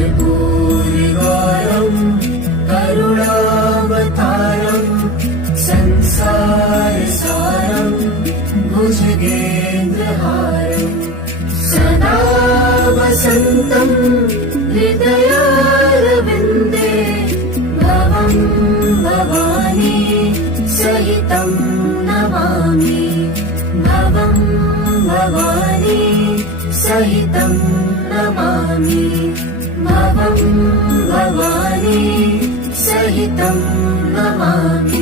कर्पूरगौरम् करुणावतारम् संसारसारम् भुजगेन्द्रहारम् सदा वसन्तम् हृदयारविन्दे भवं भवानी सहितं नमामि भवं भवानी सहितं नमामि भवं भवानी सहितं नमामि।